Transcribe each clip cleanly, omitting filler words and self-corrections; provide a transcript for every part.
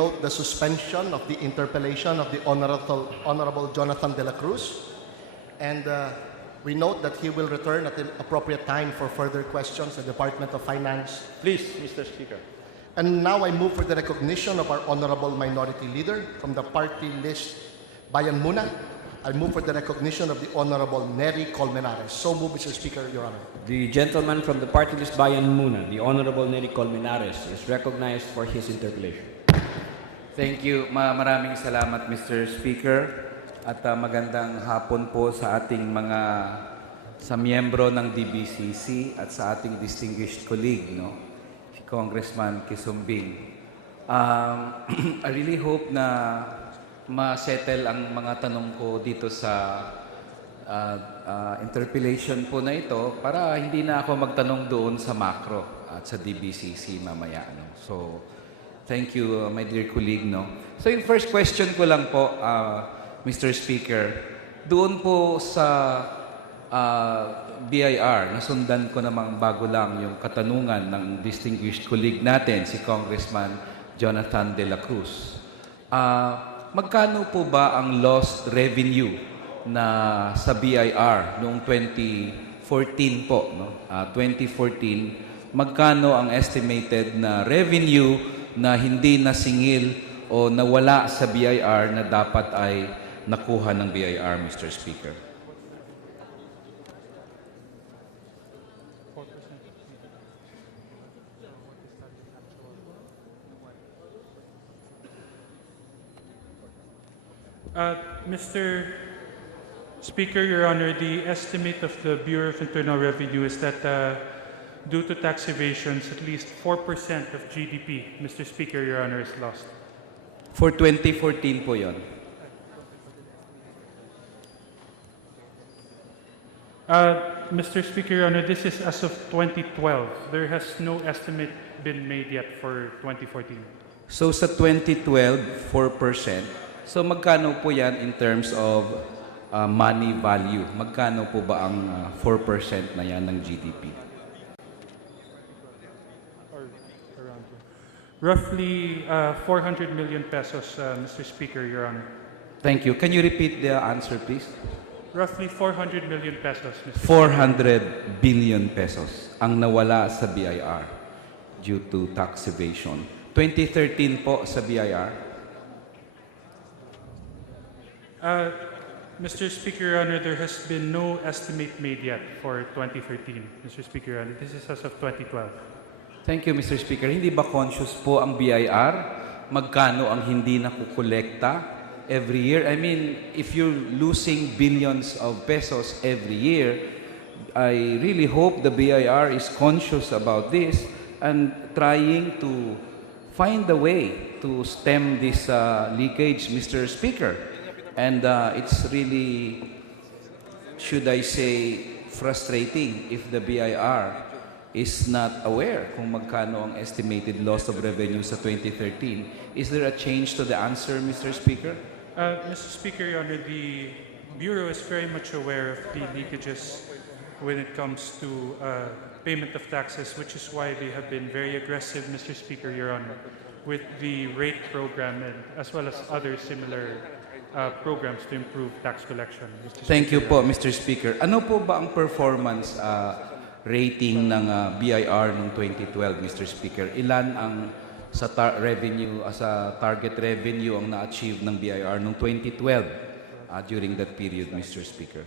note the suspension of the interpellation of the Honorable Jonathan de la Cruz. And we note that he will return at the appropriate time for further questions at the Department of Finance. Please, Mr. Speaker. And now I move for the recognition of our Honorable Minority Leader from the party list Bayan Muna. I move for the recognition of the Honorable Neri Colmenares. So move, Mr. Speaker, Your Honor. The gentleman from the party list Bayan Muna, the Honorable Neri Colmenares, is recognized for his interpellation. Thank you. Maraming salamat, Mr. Speaker. At magandang hapon po sa ating sa miyembro ng DBCC at sa ating distinguished colleague, no? Si Congressman Kisumbing. I really hope na ma-settle ang mga tanong ko dito sa interpellation po na ito para hindi na ako magtanong doon sa macro at sa DBCC mamaya. No? So, thank you, my dear colleague. No? So, yung first question ko lang po, Mr. Speaker, doon po sa BIR, nasundan ko namang bago lang yung katanungan ng distinguished colleague natin, si Congressman Jonathan de la Cruz. Magkano po ba ang lost revenue na sa BIR noong 2014 po? No? 2014, magkano ang estimated na revenue na hindi nasingil o nawala sa BIR na dapat ay nakuha ng BIR, Mr. Speaker? Mr. Speaker, Your Honor, the estimate of the Bureau of Internal Revenue is that due to tax evasions, at least 4% of GDP, Mr. Speaker, Your Honor, is lost. For 2014 po yun. Mr. Speaker, Your Honor, this is as of 2012. There has no estimate been made yet for 2014. So sa 2012, 4%. So magkano po yan in terms of money value? Magkano po ba ang 4% na yan ng GDP? Roughly 400 million pesos, Mr. Speaker, Your Honor. Thank you. Can you repeat the answer, please? Roughly 400 million pesos, Mr. 400 billion pesos ang nawala sa BIR due to tax evasion. 2013 po sa BIR? Mr. Speaker, Your Honor, there has been no estimate made yet for 2013, Mr. Speaker, Your Honor. This is as of 2012. Thank you, Mr. Speaker. Hindi ba conscious po ang BIR? Magkano ang hindi nakukolekta every year? I mean, if you're losing billions of pesos every year, I really hope the BIR is conscious about this and trying to find a way to stem this leakage, Mr. Speaker. And it's really, should I say, frustrating if the BIR is not aware kung magkano ang estimated loss of revenue sa 2013. Is there a change to the answer, Mr. Speaker? Mr. Speaker, Your Honor, the Bureau is very much aware of the leakages when it comes to payment of taxes, which is why they have been very aggressive, Mr. Speaker, Your Honor, with the rate program and as well as other similar programs to improve tax collection. Mr. Thank you Speaker, po, Mr. Speaker. Ano po ba ang performance rating ng BIR noong 2012, Mr. Speaker? Ilan ang sa revenue, sa target revenue ang na-achieve ng BIR noong 2012 during that period, Mr. Speaker?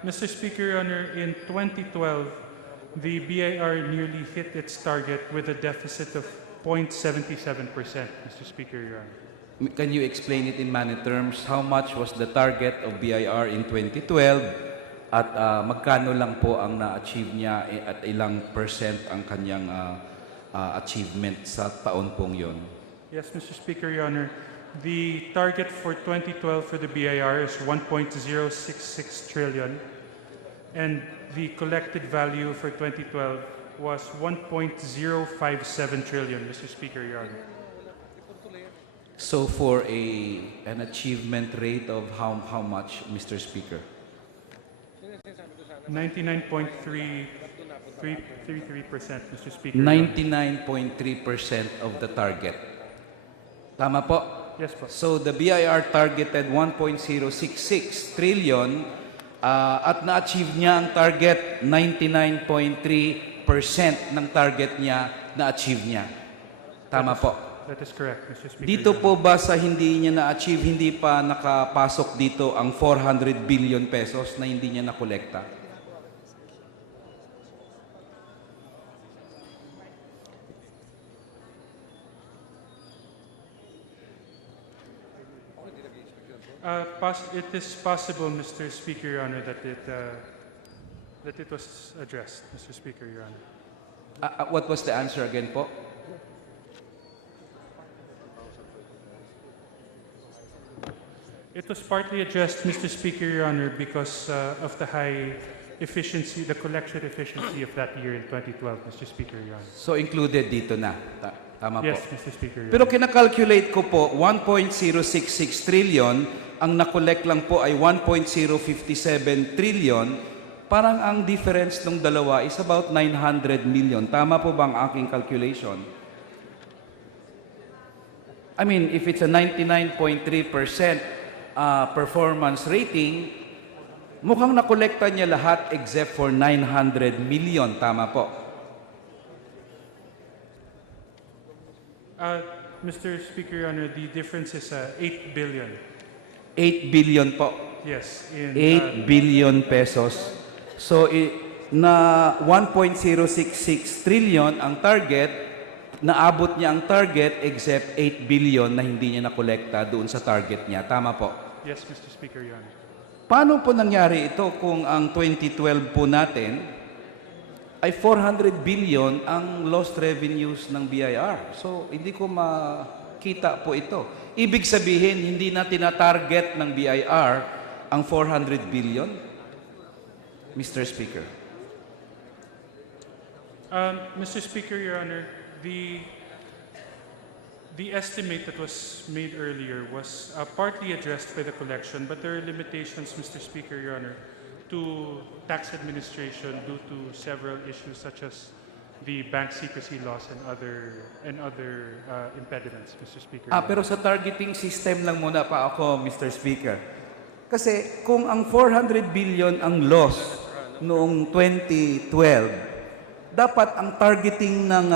Mr. Speaker, Your Honor, in 2012, the BIR nearly hit its target with a deficit of 0.77%, Mr. Speaker, Your Honor. Can you explain it in money terms? How much was the target of BIR in 2012 at magkano lang po ang na-achieve niya at ilang percent ang kanyang achievement sa taon pong yon? Yes, Mr. Speaker, Your Honor. The target for 2012 for the BIR is 1.066 trillion, and the collected value for 2012 was 1.057 trillion, Mr. Speaker, Your Honor. So for an achievement rate of how much, Mr. Speaker? 99.333%, Mr. Speaker. 99.3% of the target. Tama po? Yes, po. So the BIR targeted 1.066 trillion at na-achieve niya ang target, 99.3% ng target niya na-achieve niya. Tama po. That is correct, Mr. Speaker. Dito po ba sa hindi niya na-achieve, hindi pa nakapasok dito ang 400 billion pesos na hindi niya nakolekta? It is possible, Mr. Speaker, Your Honor, that it was addressed, Mr. Speaker, Your Honor. What was the answer again po? It was partly addressed, Mr. Speaker, Your Honor, because of the high efficiency, the collection efficiency of that year in 2012, Mr. Speaker, Your Honor. So included dito na. Tama Yes, po. Mr. Speaker, Your Pero Honor. kinakalculate ko po, 1.066 trillion, ang nakolek lang po ay 1.057 trillion, parang ang difference ng dalawa is about 900 million. Tama po ba ang aking calculation? I mean, if it's a 99.3% performance rating, mukhang nakolekta niya lahat except for 900 million. Tama po. Mr. Speaker, Your Honor, the difference is 8 billion. 8 billion po. Yes. In, 8 billion pesos. So, na 1.066 trillion ang target, naabot niya ang target except 8 billion na hindi niya nakolekta doon sa target niya. Tama po. Yes, Mr. Speaker, Your Honor. Paano po nangyari ito kung ang 2012 po natin ay 400 billion ang lost revenues ng BIR? So, hindi ko makita po ito. Ibig sabihin, hindi na tina-target ng BIR ang 400 billion? Mr. Speaker. Mr. Speaker, Your Honor, the estimate that was made earlier was partly addressed by the collection, but there are limitations, Mr. Speaker, Your Honor, to tax administration due to several issues such as the bank secrecy laws and other impediments, Mr. Speaker. Pero sa targeting system lang muna pa ako, Mr. Speaker. Kasi kung ang 400 billion ang loss noong 2012, dapat ang targeting ng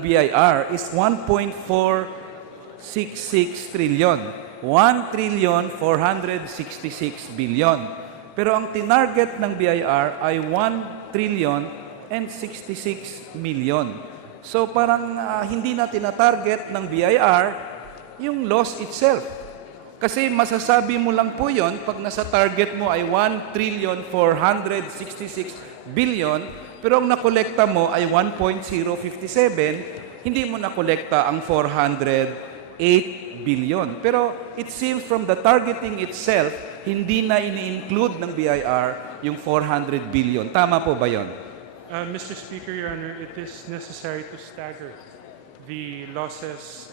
BIR is 1.466 trillion. 1 trillion 466 billion. Pero ang tinarget ng BIR ay 1 trillion and 66 million. So parang hindi na tinatarget ng BIR yung loss itself. Kasi masasabi mo lang po yon pag nasa target mo ay 1 trillion 466 billion, pero ang nakolekta mo ay 1.057, hindi mo nakolekta ang 408 billion. Pero it seems from the targeting itself, hindi na ini-include ng BIR yung 400 billion. Tama po ba yon? Mr. Speaker, Your Honor, it is necessary to stagger the losses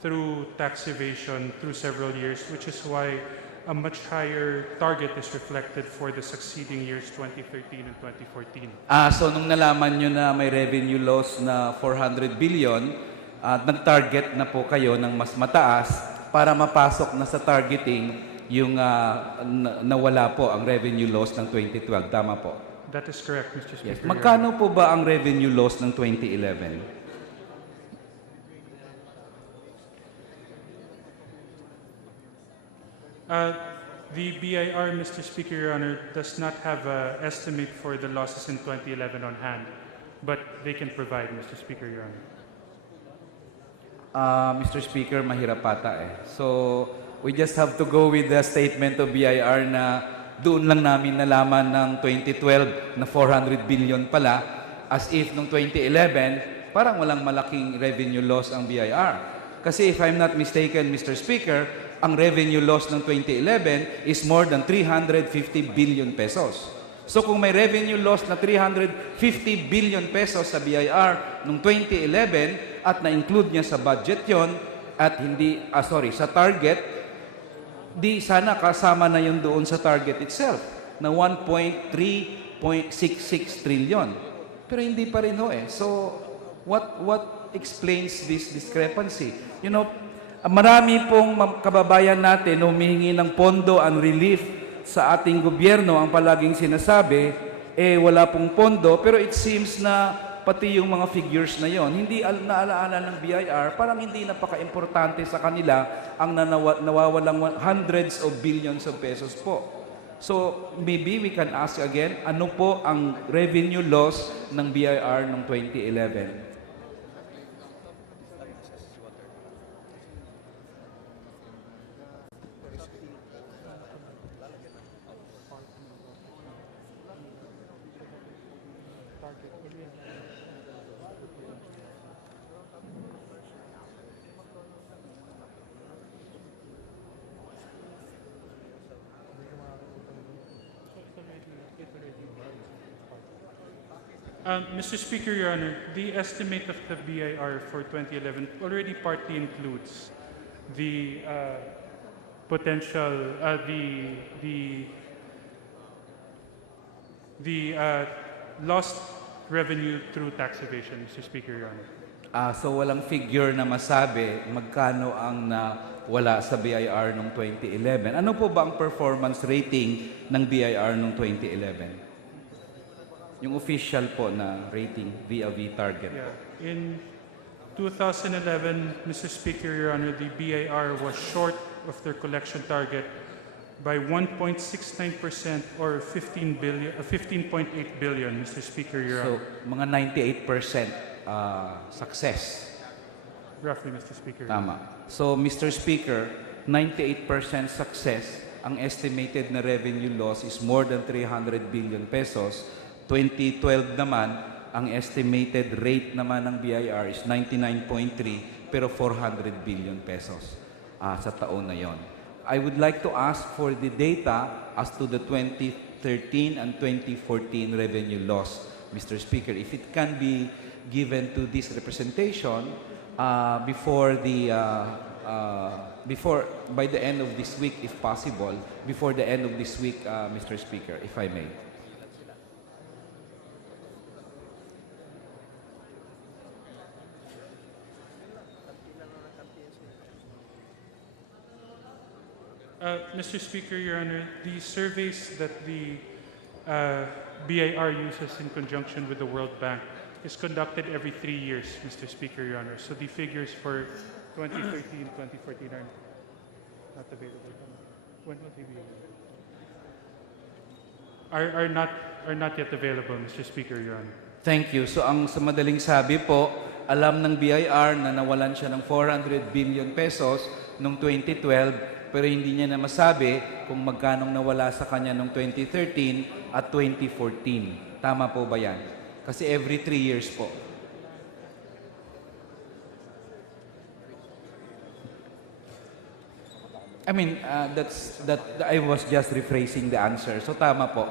through tax evasion through several years, which is why a much higher target is reflected for the succeeding years 2013 and 2014. So nung nalaman nyo na may revenue loss na 400 billion, nag-target na po kayo ng mas mataas para mapasok na sa targeting yung nawala po ang revenue loss ng 2012. Tama po? That is correct, Mr. Speaker. Yes. Magkano po ba ang revenue loss ng 2011? The BIR, Mr. Speaker, Your Honor, does not have an estimate for the losses in 2011 on hand, but they can provide, Mr. Speaker, Your Honor. Mr. Speaker, mahirap pata eh. So, we just have to go with the statement of BIR na doon lang namin nalaman ng 2012 na 400 billion pala, as if nung 2011, parang walang malaking revenue loss ang BIR. Kasi if I'm not mistaken, Mr. Speaker, ang revenue loss ng 2011 is more than 350 billion pesos. So kung may revenue loss na 350 billion pesos sa BIR noong 2011, at na-include niya sa budget yon at hindi, sa target, di sana kasama na yun doon sa target itself na 1.366 trillion. Pero hindi pa rin ho eh. So, what explains this discrepancy? You know, marami pong kababayan natin humihingi ng pondo and relief sa ating gobyerno. Ang palaging sinasabi, wala pong pondo. Pero it seems na pati yung mga figures na yon, hindi naalaala ng BIR, parang hindi napaka-importante sa kanila ang nawawalang hundreds of billions of pesos po. So, maybe we can ask again, ano po ang revenue loss ng BIR noong 2011? Mr. Speaker, Your Honor, the estimate of the BIR for 2011 already partly includes the potential, the lost revenue through tax evasion, Mr. Speaker, Your Honor. So walang figure na masabi magkano ang wala sa BIR noong 2011. Ano po ba ang performance rating ng BIR noong 2011? Yung official po na rating via V-target. Yeah. In 2011, Mr. Speaker, Your Honor, the BIR was short of their collection target by 1.69% or 15.8 billion, Mr. Speaker, Your Honor. So, mga 98% success. Roughly, Mr. Speaker. Tama. So, Mr. Speaker, 98% success, ang estimated na revenue loss is more than 300 billion pesos. 2012 naman, ang estimated rate naman ng BIR is 99.3 pero 400 billion pesos sa taon na yon. I would like to ask for the data as to the 2013 and 2014 revenue loss, Mr. Speaker. If it can be given to this representation by the end of this week, if possible, before the end of this week, Mr. Speaker, if I may. Mr. Speaker, Your Honor, the surveys that the BIR uses in conjunction with the World Bank is conducted every 3 years, Mr. Speaker, Your Honor. So the figures for 2013, 2014 are not available. When will they be available? Are not yet available, Mr. Speaker, Your Honor. Thank you. So ang sa madaling sabi po, alam ng BIR na nawalan siya ng 400 billion pesos noong 2012, pero hindi niya na masabi kung magkano nawala sa kanya noong 2013 at 2014. Tama po ba yan? Kasi every 3 years po. I mean, I was just rephrasing the answer. So tama po.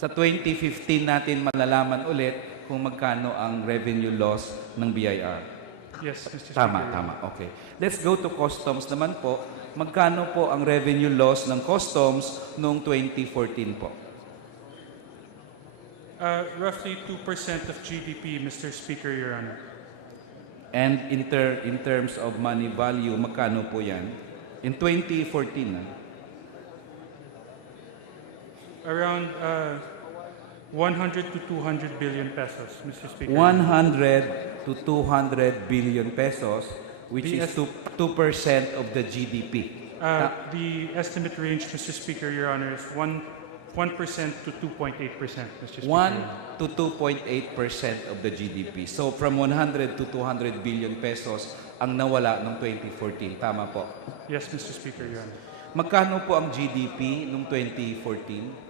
Sa 2015 natin malalaman ulit kung magkano ang revenue loss ng BIR. Yes, Mr. Speaker. Tama. Okay. Let's go to customs naman po. Magkano po ang revenue loss ng customs noong 2014 po? Roughly 2% of GDP, Mr. Speaker, Your Honor. And in terms of money value, magkano po yan? In 2014, Around 100 to 200 billion pesos, Mr. Speaker. 100 to 200 billion pesos, which is 2% of the GDP. The estimate range, Mr. Speaker, Your Honor, is 1% to 2.8%, Mr. Speaker. 1 to 2.8% of the GDP. So from 100 to 200 billion pesos ang nawala noong 2014. Tama po. Yes, Mr. Speaker, Your Honor. Magkano po ang GDP noong 2014?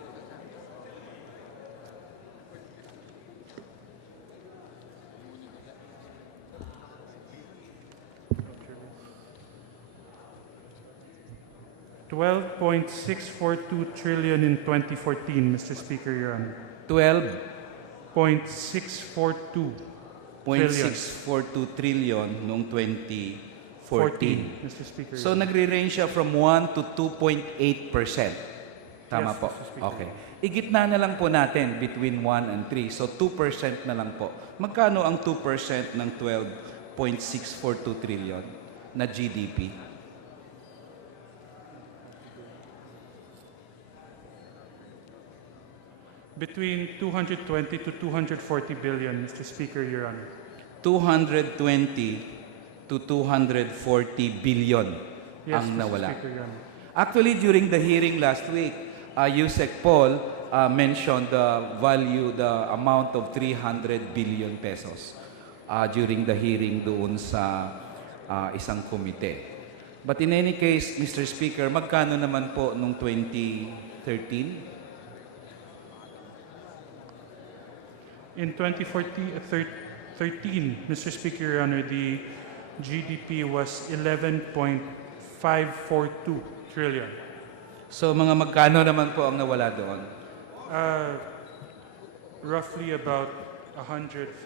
$12.642 trillion in 2014, Mr. Speaker, Your Honor. 12 0.642 0.642 trillion noong 2014. Mr. Speaker. So nagre-range siya from 1 to 2.8%. Tama Yes, po? Mr. Speaker. Okay. Igitna na lang po natin between 1 and 3. So 2% na lang po. Magkano ang 2% ng 12.642 trillion na GDP? Between 220 to 240 billion, Mr. Speaker, Your Honor. 220 to 240 billion Yes, ang Mr. nawala. Speaker, Your Honor. Actually, during the hearing last week, Yusek Paul mentioned the amount of 300 billion pesos during the hearing doon sa isang komite. But in any case, Mr. Speaker, magkano naman po nung 2013? In 2013, Mr. Speaker, Your Honor, the GDP was 11.542 trillion. So mga magkano naman po ang nawala doon? Roughly about 150,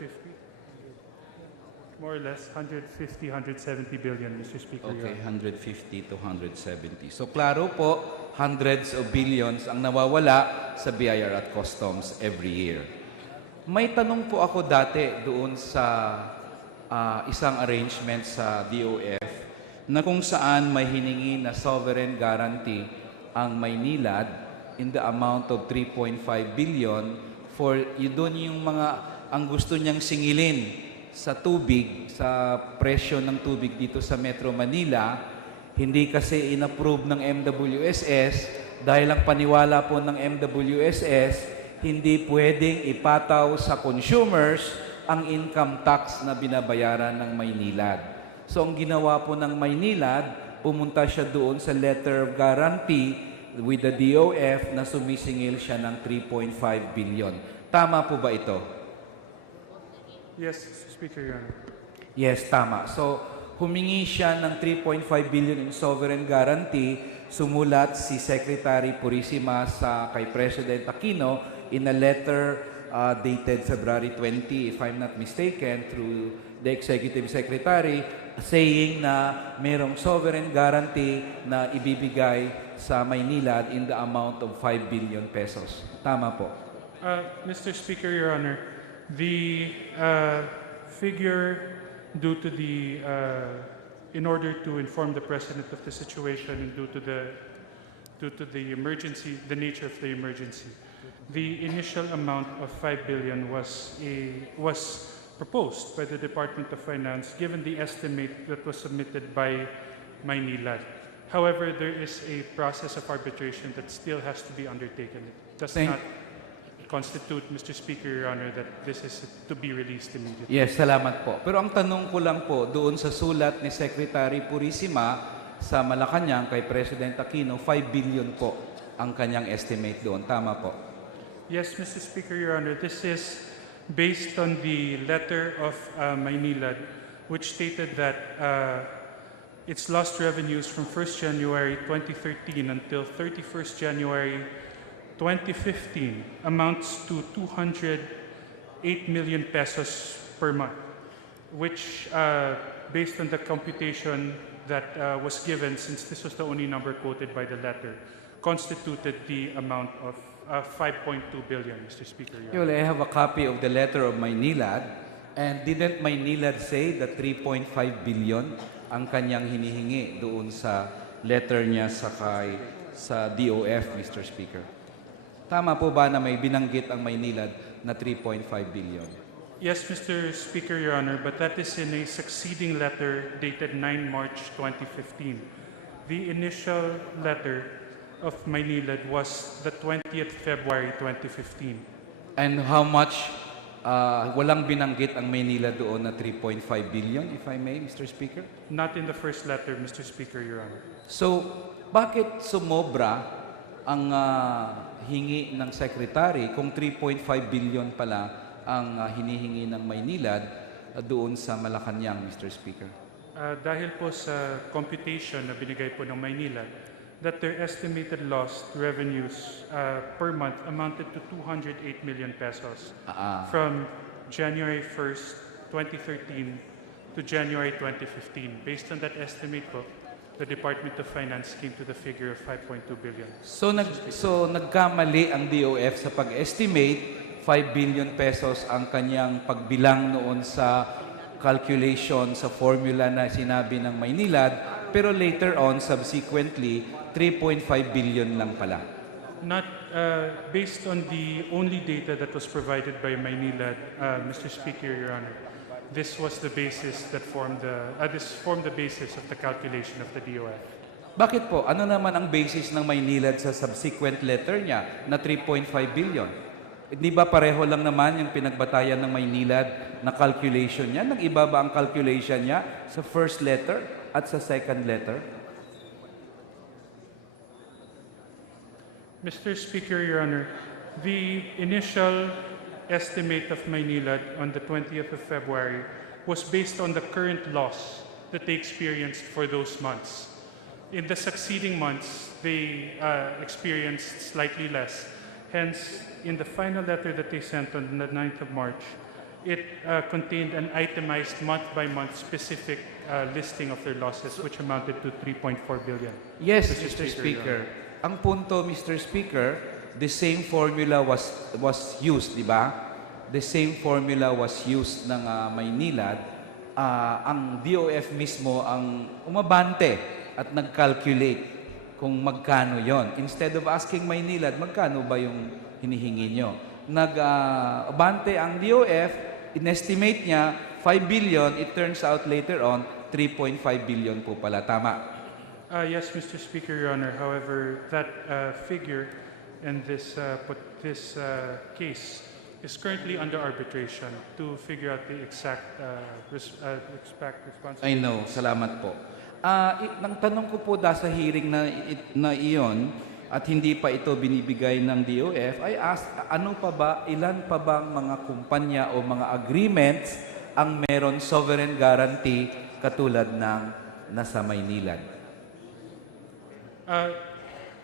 more or less 150, 170 billion, Mr. Speaker, Your Okay, Honor. 150 to 170. So klaro po, hundreds of billions ang nawawala sa BIR at Customs every year. May tanong po ako dati doon sa isang arrangement sa DOF na kung saan may hiningi na sovereign guarantee ang Maynilad in the amount of 3.5 billion for doon yung mga ang gusto niyang singilin sa tubig, sa presyo ng tubig dito sa Metro Manila, hindi kasi inapprove ng MWSS dahil ang paniwala po ng MWSS, hindi pwedeng ipataw sa consumers ang income tax na binabayaran ng Maynilad. So ang ginawa po ng Maynilad, pumunta siya doon sa letter of guarantee with the DOF na sumisingil siya ng 3.5 billion. Tama po ba ito? Yes, Mr. Speaker, Your Honor. Yes, tama. So humingi siya ng 3.5 billion in sovereign guarantee, sumulat si Secretary Purisima kay President Aquino in a letter dated February 20, if I'm not mistaken, through the Executive Secretary, saying na merong sovereign guarantee na ibibigay sa Maynilad in the amount of 5 billion pesos. Tama po. Mr. Speaker, Your Honor, the figure due to the, in order to inform the President of the situation and due to the emergency, the nature of the emergency, the initial amount of 5 billion was proposed by the Department of Finance given the estimate that was submitted by Maynilad. However, there is a process of arbitration that still has to be undertaken. It does not constitute, Mr. Speaker, Your Honor, that this is to be released immediately. Yes, salamat po. Pero ang tanong ko lang po, doon sa sulat ni Secretary Purisima sa Malacanang kay President Aquino, 5 billion po ang kanyang estimate doon. Tama po. Yes, Mr. Speaker, Your Honor, this is based on the letter of Maynilad, which stated that its lost revenues from 1st January 2013 until 31st January 2015 amounts to 208 million pesos per month, which, based on the computation that was given, since this was the only number quoted by the letter, constituted the amount of 5.2 billion, Mr. Speaker. Well, I have a copy of the letter of Maynilad, and didn't Maynilad say that 3.5 billion ang kanyang hinihingi doon sa letter niya sa DOF, Mr. Speaker? Tama po ba na may binanggit ang Maynilad na 3.5 billion? Yes, Mr. Speaker, Your Honor, but that is in a succeeding letter dated 9 March 2015. The initial letter of Maynilad was the 20th February 2015. And how much, walang binanggit ang Maynilad doon na 3.5 billion, if I may, Mr. Speaker? Not in the first letter, Mr. Speaker, Your Honor. So, bakit sumobra ang hingi ng Secretary kung 3.5 billion pala ang hinihingi ng Maynilad doon sa Malacanang, Mr. Speaker? Dahil po sa computation na binigay po ng Maynilad, that their estimated lost revenues per month amounted to 208 million pesos from January 1st 2013 to January 2015. Based on that estimate po, the Department of Finance came to the figure of 5.2 billion. So nagkamali ang DOF sa pag-estimate, 5 billion pesos ang kanyang pagbilang noon sa calculation sa formula na sinabi ng Maynilad, pero later on, subsequently, 3.5 billion lang pala. Not based on the only data that was provided by Maynilad, Mr. Speaker, Your Honor. This was the basis that formed the basis of the calculation of the DOF. Bakit po? Ano naman ang basis ng Maynilad sa subsequent letter niya na 3.5 billion? Hindi ba pareho lang naman yung pinagbatayan ng Maynilad na calculation niya? Nag-iba ba ang calculation niya sa first letter at sa second letter? Mr. Speaker, Your Honor, the initial estimate of Maynilad on the 20th of February was based on the current loss that they experienced for those months. In the succeeding months, they experienced slightly less. Hence, in the final letter that they sent on the 9th of March, it contained an itemized month-by-month specific listing of their losses, which amounted to 3.4 billion. Yes, Mr. Mr. Speaker, Speaker. Ang punto, Mr. Speaker, the same formula was used, di ba? The same formula was used ng Maynilad. Ang DOF mismo ang umabante at nag-calculate kung magkano yon. Instead of asking Maynilad, magkano ba yung hinihingi nyo? Nag-abante ang DOF, inestimate niya 5 billion, it turns out later on, 3.5 billion po pala. Tama? Yes, Mr. Speaker, Your Honor. However, that figure and this case is currently under arbitration to figure out the exact responsibility. I know. Salamat po. Nang tanong ko po sa hearing na iyon at hindi pa ito binibigay ng DOF, I asked, ilan pa bang mga kumpanya o mga agreements ang meron sovereign guarantee katulad ng nasa Maynilad?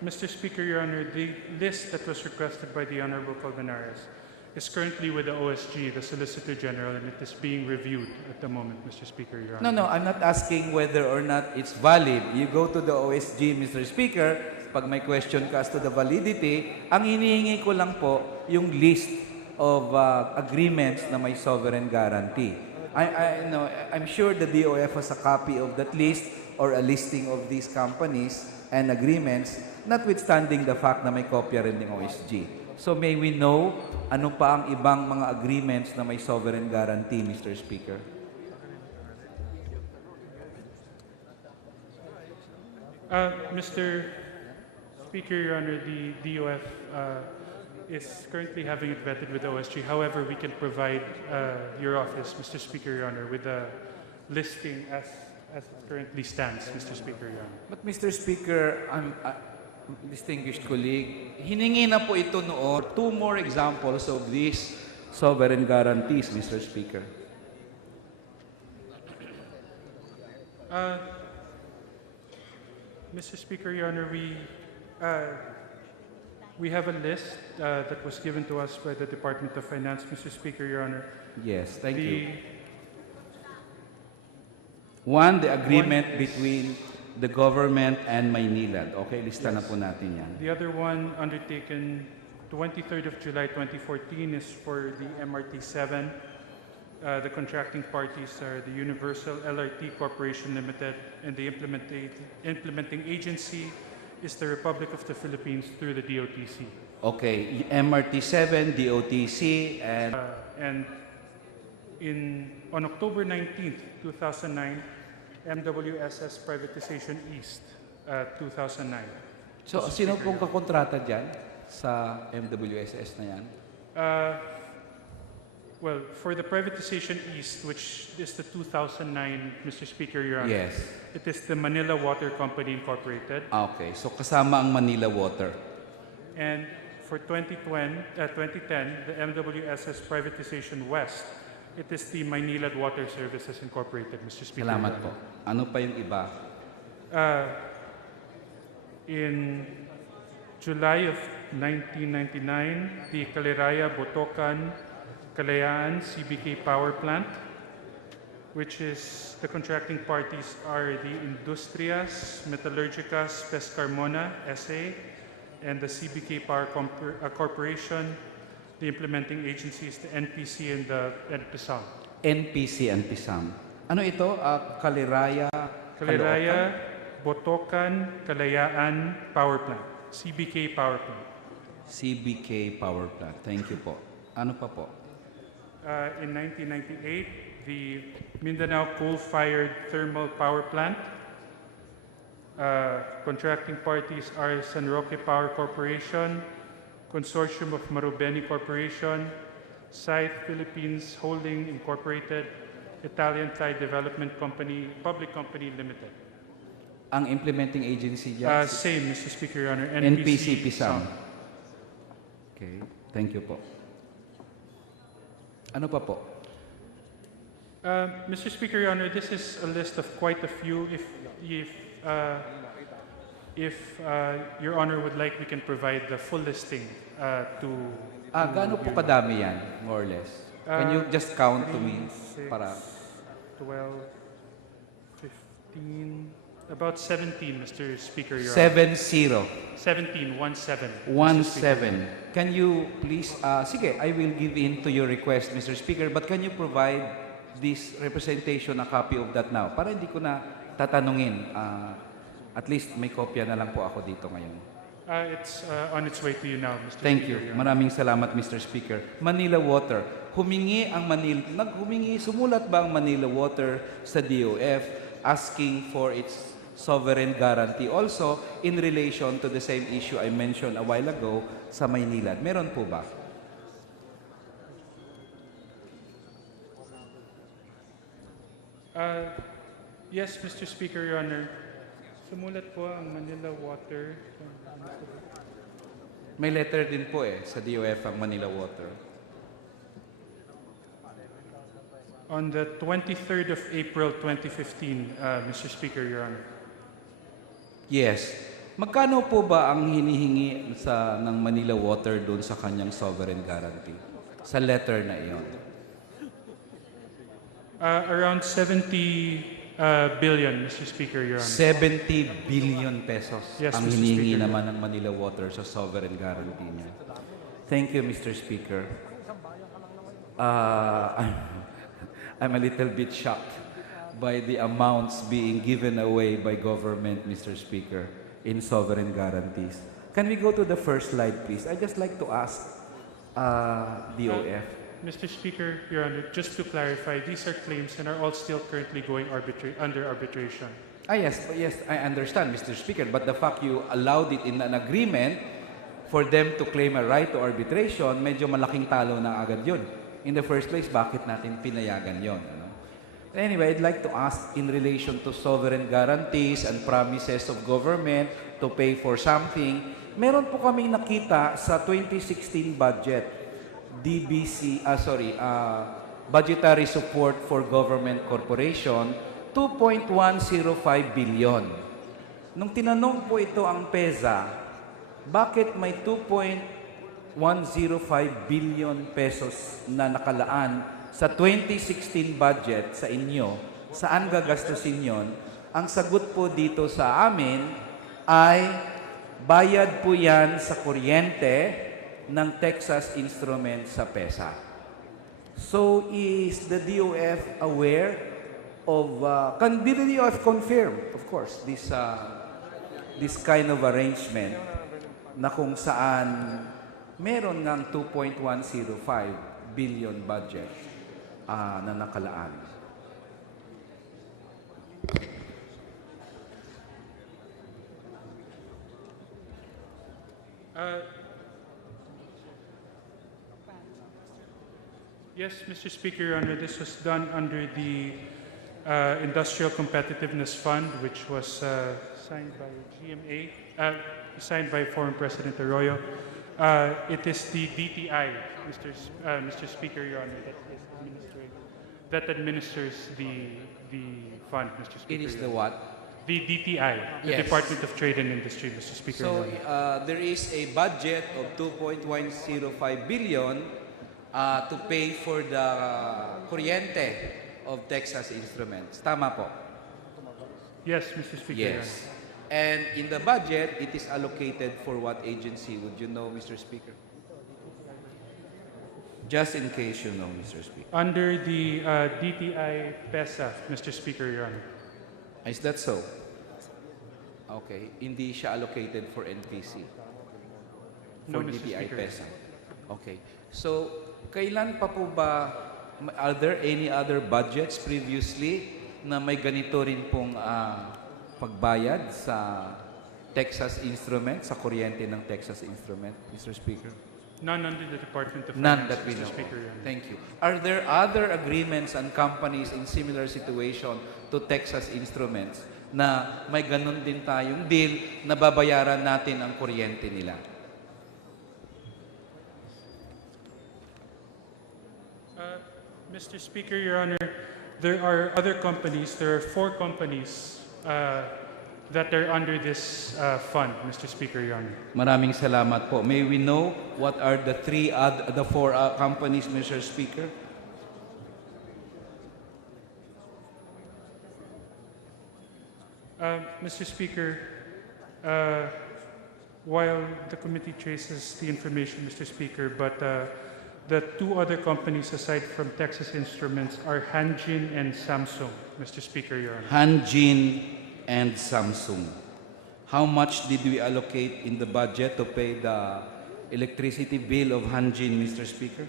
Mr. Speaker, Your Honor, the list that was requested by the Honorable Colmenares is currently with the OSG, the Solicitor General, and it is being reviewed at the moment, Mr. Speaker, Your Honor. No, I'm not asking whether or not it's valid. You go to the OSG, Mr. Speaker, pag may question ka as to the validity, ang hinihingi ko lang po yung list of agreements na may sovereign guarantee. I'm sure the DOF has a copy of that list or a listing of these companies and agreements, notwithstanding the fact na may kopya rin ng OSG. So may we know ano pa ang ibang mga agreements na may sovereign guarantee, Mr. Speaker? Mr. Speaker, Your Honor, the DOF is currently having it vetted with the OSG. However, we can provide your office, Mr. Speaker, Your Honor, with a listing as it currently stands, Mr. Speaker, Your Honor. But Mr. Speaker, distinguished colleague, hiningi na po ito noon. 2 more examples of these sovereign guarantees, Mr. Speaker. Mr. Speaker, Your Honor, we have a list that was given to us by the Department of Finance, Mr. Speaker, Your Honor. Yes, thank you. One, the agreement between the government and Maynilad. Okay, lista na po natin yan. The other one undertaken 23rd of July 2014 is for the MRT-7. The contracting parties are the Universal LRT Corporation Limited, and the implementing agency is the Republic of the Philippines through the DOTC. Okay, MRT-7, DOTC, and... On October 19th, 2009, MWSS Privatization East, 2009. So, sino pong kakontrata dyan sa MWSS na yan? Well, for the Privatization East, which is the 2009, Mr. Speaker, Your Honor, Yes. it is the Manila Water Company Incorporated. Okay, so kasama ang Manila Water. And for 2010, the MWSS Privatization West, it is the Maynilad Water Services Incorporated, Mr. Speaker. Salamat po. Ano pa yung iba? In July of 1999, the Caliraya, Botocan, Kalayaan CBK Power Plant which is the contracting parties are the Industrias Metallurgicas Pescarmona S.A. and the CBK Power Corporation. The implementing agency is the NPC and the PISAM. NPC and PISAM. Ano ito? Kaliraya? Kaliraya, Botocan, Kalayaan Power Plant. CBK Power Plant. CBK Power Plant. Thank you po. Ano pa po? In 1998, the Mindanao Coal-Fired Thermal Power Plant. Contracting parties are San Roque Power Corporation, Consortium of Marubeni Corporation, Scythe Philippines Holding Incorporated, Italian Thai Development Company, Public Company Limited. Ang implementing agency dyan? Same, Mr. Speaker, Your Honor. NPC PISAM. Okay, thank you po. Ano pa po? Mr. Speaker, Your Honor, this is a list of quite a few. If Your Honor would like, we can provide the full listing to... Gaano po kadami yan, more or less? Can you just count to me? 6, Para 12, 15, about 17, Mr. Speaker, Your Honor. 7-0. 17, 1-7. 1-7. Can you please, sige, I will give in to your request, Mr. Speaker, but can you provide this representation, a copy of that now? Para hindi ko na tatanungin. At least may kopya na lang po ako dito ngayon. It's on its way to you now, Mr. Thank Speaker, you. Your Honor. Maraming salamat, Mr. Speaker. Manila Water. Sumulat ba ang Manila Water sa DOF asking for its sovereign guarantee also in relation to the same issue I mentioned a while ago sa Maynila? Meron po ba? Yes, Mr. Speaker, Your Honor. Sumulat po ang Manila Water. May letter din po sa DOF ang Manila Water. On the 23rd of April 2015, Mr. Speaker, Your Honor. Yes. Magkano po ba ang hinihingi ng Manila Water doon sa kanyang sovereign guarantee? Sa letter na iyon. Around 70 billion, Mr. Speaker, Your Honor. 70 billion pesos Yes, ang Mr. hinihingi Speaker. naman ng Manila Water sa sovereign guarantee niya. Thank you, Mr. Speaker. I'm a little bit shocked by the amounts being given away by government, Mr. Speaker, in sovereign guarantees. Can we go to the first slide, please? I'd just like to ask DOF. Mr. Speaker, Your Honor, just to clarify, these are claims and are all still currently going under arbitration. Yes, I understand, Mr. Speaker, but the fact you allowed it in an agreement for them to claim a right to arbitration, medyo malaking talo na agad yun. In the first place, bakit natin pinayagan yun? Ano? Anyway, I'd like to ask in relation to sovereign guarantees and promises of government to pay for something, meron po kaming nakita sa 2016 budget, budgetary support for government corporation, 2.105 billion. Nung tinanong po ito ang PEZA, bakit may 2.105 billion pesos na nakalaan sa 2016 budget sa inyo, saan gagastusin yon? Ang sagot po dito sa amin ay bayad po yan sa kuryente ng Texas Instruments sa PESA. So, is the DOF aware of, did the DOF confirm, of course, this kind of arrangement na kung saan meron ng 2.105 billion budget na nakalaan? Yes, Mr. Speaker, Your Honor, this was done under the Industrial Competitiveness Fund, which was signed by GMA, signed by former President Arroyo. It is the DTI, Mr. Speaker, Your Honor, that administers the fund, Mr. Speaker. It is Your the Honor. what? The DTI, the Yes. Department of Trade and Industry, Mr. Speaker. So, Your Honor. there is a budget of 2.105 billion to pay for the kuryente of Texas Instruments. Tama po? Yes, Mr. Speaker. Your Honor. Yes. And in the budget, it is allocated for what agency? Would you know, Mr. Speaker? Just in case you know, Mr. Speaker. Under the DTI PESA, Mr. Speaker, Your Honor. Is that so? Okay. Hindi siya allocated for NPC. No, For Mr. DTI Speaker. PESA. Okay. So, kailan pa po ba, are there any other budgets previously na may ganito rin pong pagbayad sa Texas Instrument, sa kuryente ng Texas Instrument, Mr. Speaker? None under the Department of None Finance, that we Mr. know. Speaker, Your Honor. Thank you. Are there other agreements and companies in similar situation to Texas Instruments na may ganun din tayong deal na babayaran natin ang kuryente nila? Mr. Speaker, Your Honor, there are other companies, there are 4 companies that are under this fund, Mr. Speaker, Your Honor. Maraming salamat po. May we know what are the 4 companies, Mr. Speaker? Mr. Speaker, while the committee traces the information, Mr. Speaker, but the 2 other companies aside from Texas Instruments are Hanjin and Samsung, Mr. Speaker, Your Honor. Hanjin and Samsung. How much did we allocate in the budget to pay the electricity bill of Hanjin, Mr. Speaker?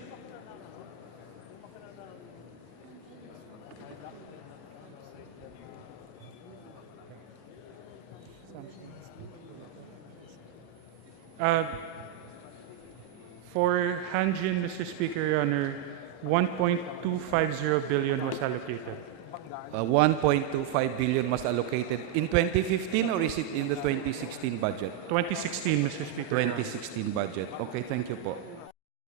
For Hanjin, Mr. Speaker, Your Honor, 1.250 billion was allocated. 1.25 billion was allocated in 2015 or is it in the 2016 budget? 2016, Mr. Speaker, Your Honor. 2016 budget. Okay, thank you po.